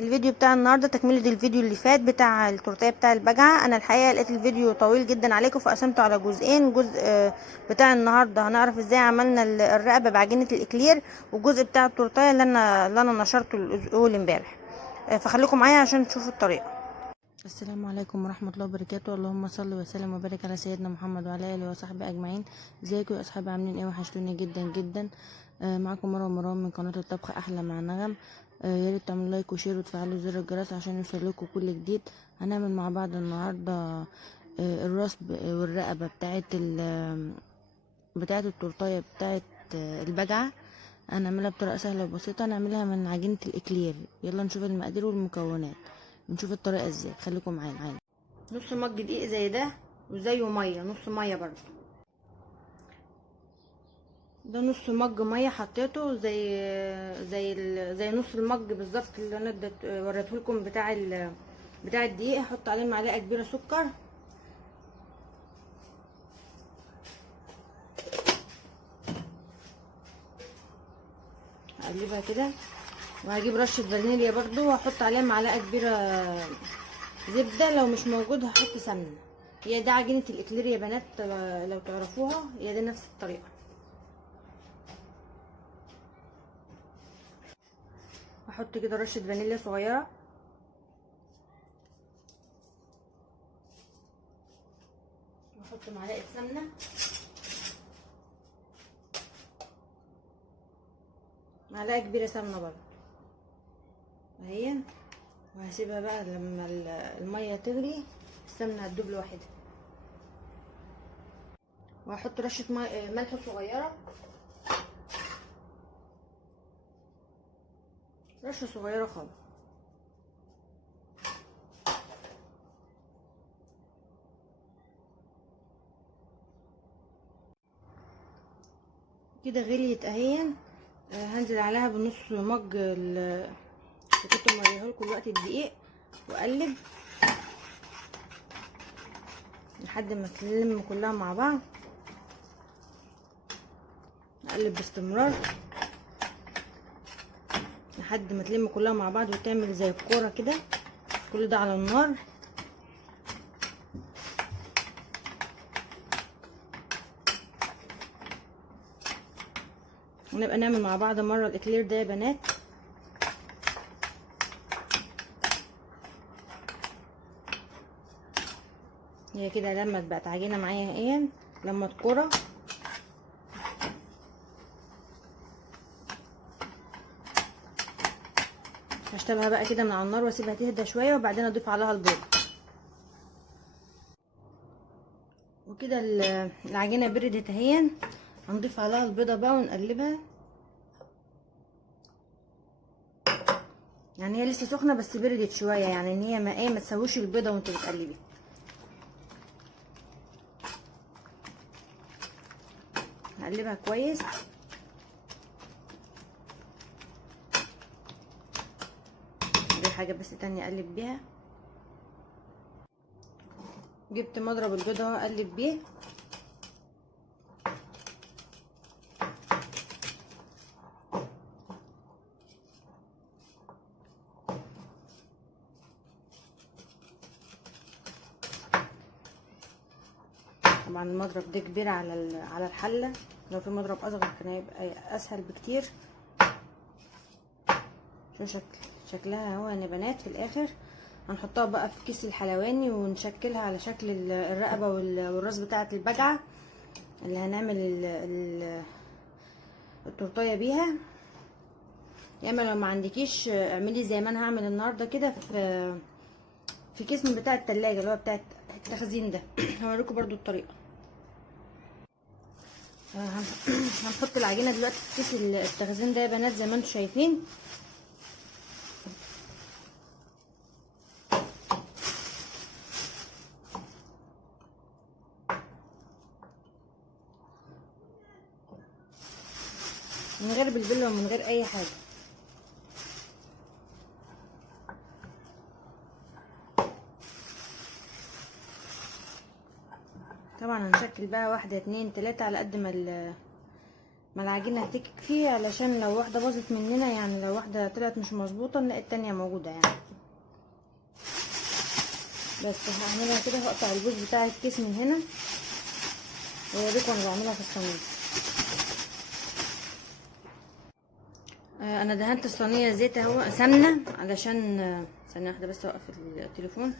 الفيديو بتاع النهارده تكمله الفيديو اللي فات بتاع التورتيه بتاع البجعه. انا الحقيقه لقيت الفيديو طويل جدا عليكم فقسمته على جزئين. جزء بتاع النهارده هنعرف ازاي عملنا الرقبه بعجينه الاكلير، والجزء بتاع التورتيه اللي انا نشرته الاول امبارح. فخليكم معايا عشان تشوفوا الطريقه. السلام عليكم ورحمه الله وبركاته. اللهم صل وسلم وبارك على سيدنا محمد وعلى اله وصحبه اجمعين. ازيكم يا اصحابي، عاملين ايه؟ وحشتوني جدا جدا. معاكم مروه من قناه الطبخ احلى مع نغم. يا ريت تعملوا لايك وشير وتفعلوا زر الجرس عشان يوصل لكم كل جديد. هنعمل مع بعض النهارده الراس والرقبه بتاعه التورتيه بتاعه البجعه. هنعملها بطريقه سهله وبسيطه، هنعملها من عجينه الاكلير. يلا نشوف المقادير والمكونات ونشوف الطريقه ازاي. خليكم معانا. نص مج دقيق زي ده، وزيه ميه، نص ميه برضو. ده نص مج ميه حطيته زي نص المج بالظبط اللي انا وريته لكم بتاع الدقيق. هحط عليه معلقه كبيره سكر، هقلبها كده، وهجيب رشه فانيليا برضو واحط عليها معلقه كبيره زبده. لو مش موجود هحط سمنه. هي دي عجينه الاكلير يا بنات، لو تعرفوها هي دي نفس الطريقه. هحط كده رشه فانيليا صغيره، واحط معلقه سمنه، معلقه كبيره سمنه برضو اهي. وهسيبها بقى لما الميه تغلي السمنه هتدوب لوحدها. وهحط رشه ملح صغيره، رشه صغيره خالص. كده غليت اهي. هنزل عليها بنص مج اللي كنت موريها لكم دلوقتي الدقيق، واقلب لحد ما تلم كلها مع بعض. اقلب باستمرار لحد ما تلم كلها مع بعض وتعمل زي الكوره كده. كل ده على النار. ونبقى نعمل مع بعض مره الاكلير ده يا بنات. هي كده لمت بقت عجينه معايا اهي، لمت كوره. هشتغلها بقى كده من على النار واسيبها تهدى شويه، وبعدين اضيف عليها البيض. وكده العجينه بردت اهي. هنضيف عليها البيضه بقى ونقلبها. يعني هي لسه سخنه بس بردت شويه، يعني ان هي ما تسويش البيضه وانت بتقلبي. هقلبها كويس. دي حاجه بس تانية اقلب بيها. جبت مضرب البيض اهو اقلب بيه. طبعا المضرب ده كبير على الحله، لو في مضرب اصغر كان هيبقى اسهل بكتير. شو شكلها اهو يا بنات. في الاخر هنحطها بقى في كيس الحلواني ونشكلها على شكل الرقبه والراس بتاعه البجعه اللي هنعمل التورتيه بيها. يا اما لو ما عندكيش اعملي زي ما انا هعمل النهارده كده في كيس من بتاع التلاجة اللي هو بتاع التخزين ده. هوريكم برضو الطريقه. هنحط العجينه دلوقتي في كيس التخزين ده يا بنات زي ما انتم شايفين. من غير بلبله ومن غير اي حاجه. طبعا هنشكل بقى 1 2 3 على قد ما ما العجينه هتكك فيه، علشان لو واحده باظت مننا، يعني لو واحده طلعت مش مظبوطه نلاقي التانية موجوده يعني. بس هعملها كده، هقطع الجزء بتاع الكيس من هنا واوريكم انا بعملها في الصينيه. انا دهنت الصينيه زيت اهو، سمنه، علشان ثانيه واحده بس اوقف التليفون.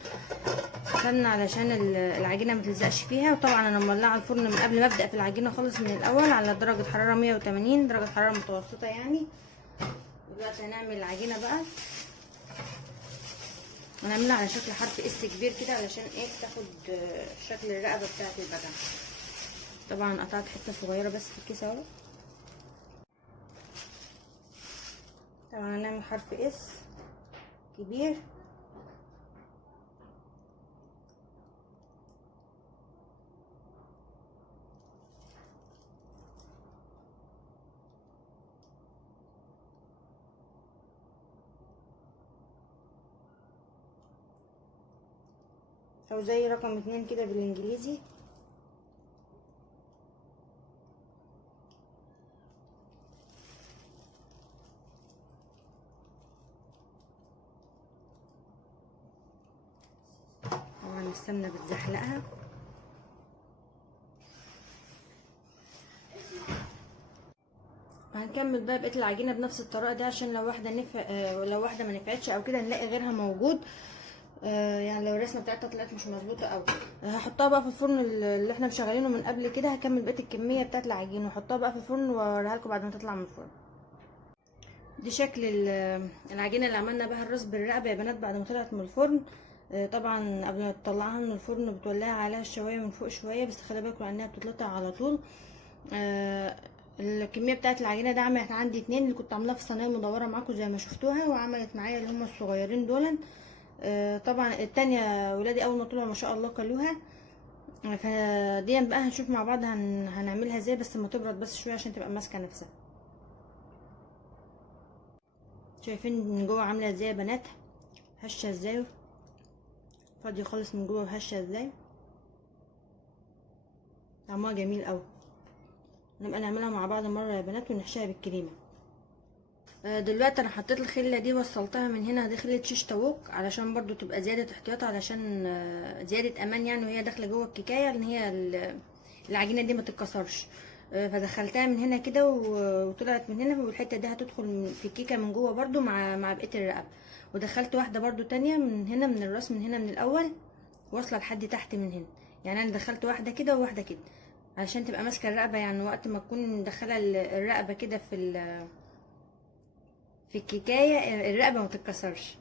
سمنه علشان العجينه ما تلزقش فيها. وطبعا انا مولعه الفرن من قبل ما ابدا في العجينه خالص، من الاول على درجه حراره 180، درجه حراره متوسطه يعني. دلوقتي هنعمل العجينه بقى، هنعملها على شكل حرف اس كبير كده، علشان ايه، تاخد شكل الرقبه بتاعه البجع. طبعا قطعت حته صغيره بس في الكيس اهو. طبعا هنعمل حرف اس كبير. او زي رقم 2 كده بالانجليزي. طبعا السمنه بتزحلقها. هنكمل بقى بقيه العجينه بنفس الطريقه دي، عشان لو واحده لو واحده ما نفعتش او كده نلاقي غيرها موجود. يعني لو الرسمه بتاعتها طلعت مش مظبوطه او هحطها بقى في الفرن اللي احنا مشغلينه من قبل كده. هكمل بقيه الكميه بتاعت العجين واحطها بقى في الفرن واوريها لكم بعد ما تطلع من الفرن. دي شكل العجينه اللي عملنا بها الراس بالرقبه يا بنات بعد ما طلعت من الفرن. طبعا قبل ما تطلعها من الفرن بتولعي عليها الشوايه من فوق شويه، بس خلي بالكم لانها بتتقطع على طول. الكميه بتاعت العجينه ده عملت عندي 2، اللي كنت عاملاها في الصينيه المدوره معاكم زي ما شفتوها، وعملت معايا اللي هم الصغيرين دول. طبعا التانية ولادي اول ما طلعوا ما شاء الله كلوها. فدي بقى هنشوف مع بعض هنعملها ازاي، بس ما تبرد بس شويه عشان تبقى ماسكه نفسها. شايفين من جوه عامله ازاي يا بنات، هشه ازاي، فاضيه خالص من جوه وهشه ازاي، طعمها جميل قوي. نبقى نعملها مع بعض مره يا بنات ونحشيها بالكريمه. دلوقتي انا حطيت الخله دي، وصلتها من هنا، دي خله شيش طاووق، علشان برضو تبقى زياده احتياط، علشان زياده امان يعني، وهي داخله جوه الكيكايه ان هي العجينه دي ما تتكسرش. فدخلتها من هنا كده وطلعت من هنا، والحته دي هتدخل في الكيكه من جوه برضو مع بقيه الرقبه. ودخلت واحده برضو تانية من هنا من الراس، من هنا من الاول واصله لحد تحت من هنا. يعني انا دخلت واحده كده وواحده كده علشان تبقى ماسكه الرقبه، يعني وقت ما تكون مدخله الرقبه كده في الكيكايه الرقبه ما تتكسرش.